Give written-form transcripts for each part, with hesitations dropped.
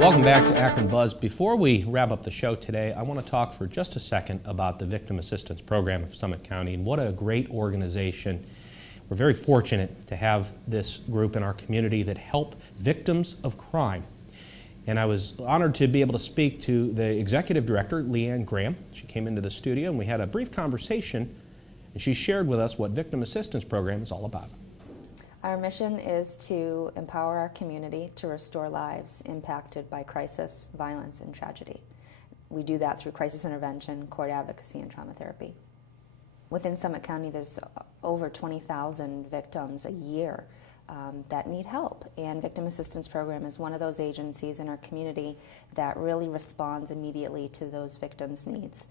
Welcome back to Akron Buzz. Before we wrap up the show today, I want to talk for just a second about the Victim Assistance Program of Summit County and what a great organization. We're very fortunate to have this group in our community that help victims of crime. And I was honored to be able to speak to the executive director, Leanne Graham. She came into the studio and we had a brief conversation, and she shared with us what Victim Assistance Program is all about. Our mission is to empower our community to restore lives impacted by crisis, violence, and tragedy. We do that through crisis intervention, court advocacy, and trauma therapy. Within Summit County, there's over 20,000 victims a year that need help. And Victim Assistance Program is one of those agencies in our community that really responds immediately to those victims' needs.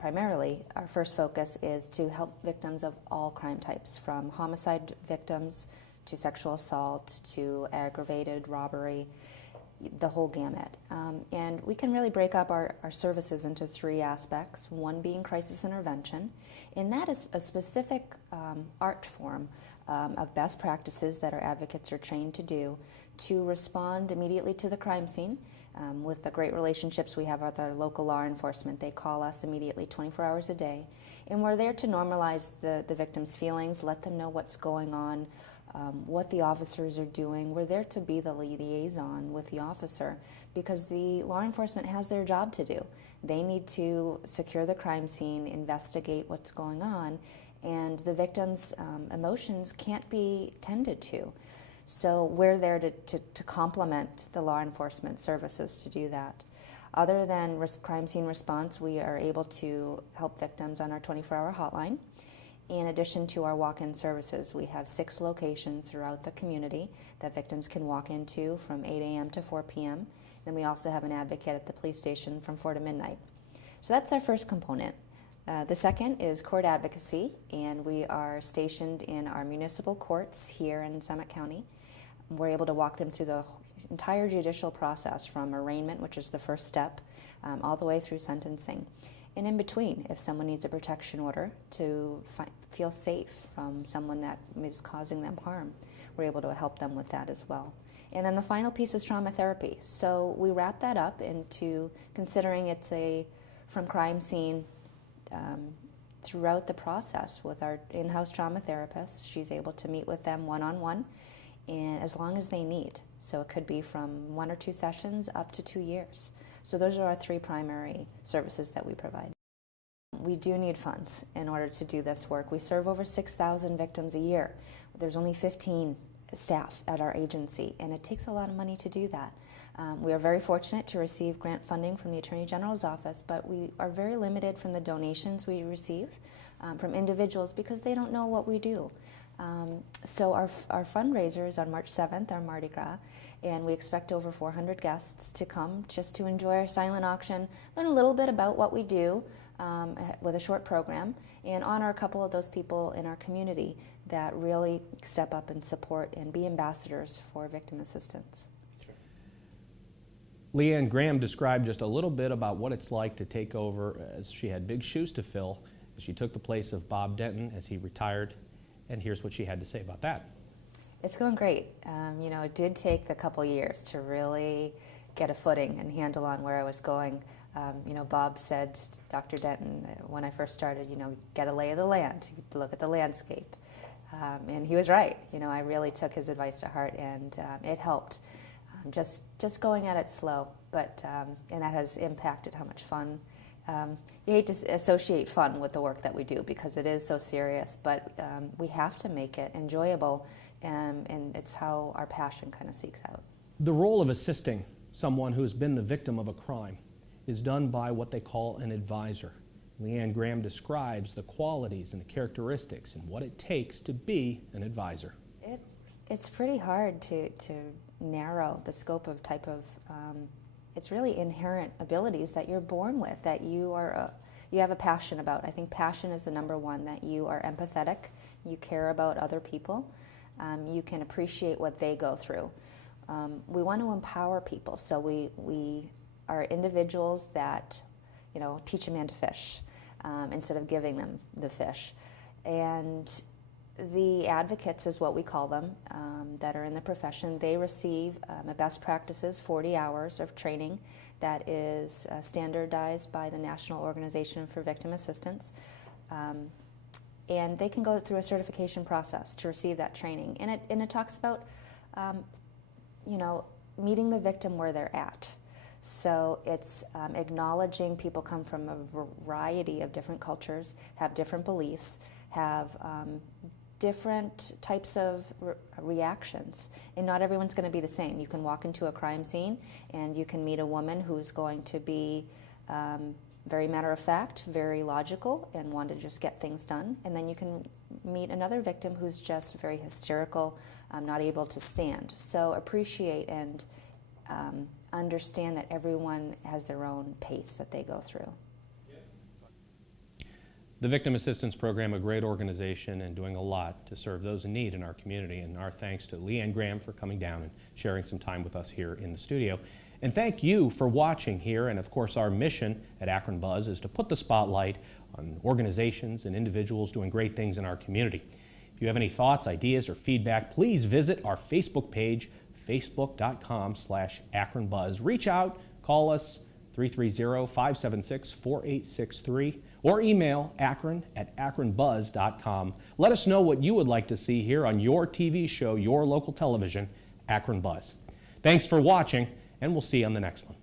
Primarily, our first focus is to help victims of all crime types, from homicide victims to sexual assault to aggravated robbery, the whole gamut. And we can really break up our services into three aspects, one being crisis intervention, and that is a specific art form of best practices that our advocates are trained to do to respond immediately to the crime scene. With the great relationships we have with our local law enforcement, they call us immediately 24 hours a day. And we're there to normalize the victim's feelings, let them know what's going on, what the officers are doing. We're there to be the liaison with the officer because the law enforcement has their job to do. They need to secure the crime scene, investigate what's going on, and the victim's emotions can't be tended to. So we're there to complement the law enforcement services to do that. Other than crime scene response, we are able to help victims on our 24-hour hotline. In addition to our walk-in services, we have 6 locations throughout the community that victims can walk into from 8 a.m. to 4 p.m. Then we also have an advocate at the police station from 4 to midnight. So that's our first component. The second is court advocacy, and we are stationed in our municipal courts here in Summit County. We're able to walk them through the entire judicial process from arraignment, which is the first step, all the way through sentencing. And in between, if someone needs a protection order to feel safe from someone that is causing them harm, we're able to help them with that as well. And then the final piece is trauma therapy. So we wrap that up into considering it's from crime scene throughout the process with our in-house trauma therapist. She's able to meet with them one-on-one, and as long as they need. So it could be from 1 or 2 sessions up to 2 years. So those are our 3 primary services that we provide. We do need funds in order to do this work. We serve over 6,000 victims a year. There's only 15 staff at our agency, and it takes a lot of money to do that. We are very fortunate to receive grant funding from the Attorney General's office, but we are very limited from the donations we receive from individuals because they don't know what we do. So our fundraiser is on March 7th, our Mardi Gras, and we expect over 400 guests to come just to enjoy our silent auction, learn a little bit about what we do with a short program, and honor a couple of those people in our community that really step up and support and be ambassadors for victim assistance. Leanne Graham described just a little bit about what it's like to take over, as she had big shoes to fill. She took the place of Bob Denton as he retired. And here's what she had to say about that. It's going great. It did take a couple years to really get a footing and handle on where I was going. Bob said, Dr. Denton, when I first started, get a lay of the land, look at the landscape. And he was right. I really took his advice to heart, and it helped. Just going at it slow, but and that has impacted how much fun. You hate to associate fun with the work that we do because it is so serious, but we have to make it enjoyable, and it's how our passion kind of seeks out. The role of assisting someone who has been the victim of a crime is done by what they call an advisor. Leanne Graham describes the qualities and the characteristics and what it takes to be an advisor. It's pretty hard to narrow the scope of type of it's really inherent abilities that you're born with, that you have a passion about. I think passion is the number one, that you are empathetic, you care about other people, you can appreciate what they go through. We want to empower people, so we are individuals that teach a man to fish instead of giving them the fish. And The advocates is what we call them, that are in the profession. They receive a best practices 40 hours of training that is standardized by the National Organization for Victim Assistance. And they can go through a certification process to receive that training. And it talks about, meeting the victim where they're at. So it's acknowledging people come from a variety of different cultures, have different beliefs, have different types of reactions, and not everyone's going to be the same. You can walk into a crime scene and you can meet a woman who's going to be very matter of fact, very logical, and want to just get things done. And then you can meet another victim who's just very hysterical, not able to stand. So appreciate and understand that everyone has their own pace that they go through. The Victim Assistance Program, a great organization and doing a lot to serve those in need in our community. And our thanks to Leanne Graham for coming down and sharing some time with us here in the studio. And thank you for watching here. And of course, our mission at Akron Buzz is to put the spotlight on organizations and individuals doing great things in our community. If you have any thoughts, ideas, or feedback, please visit our Facebook page, facebook.com/AkronBuzz. Reach out, call us, 330-576-4863, or email akron@akronbuzz.com. Let us know what you would like to see here on your TV show, your local television, Akron Buzz. Thanks for watching, and we'll see you on the next one.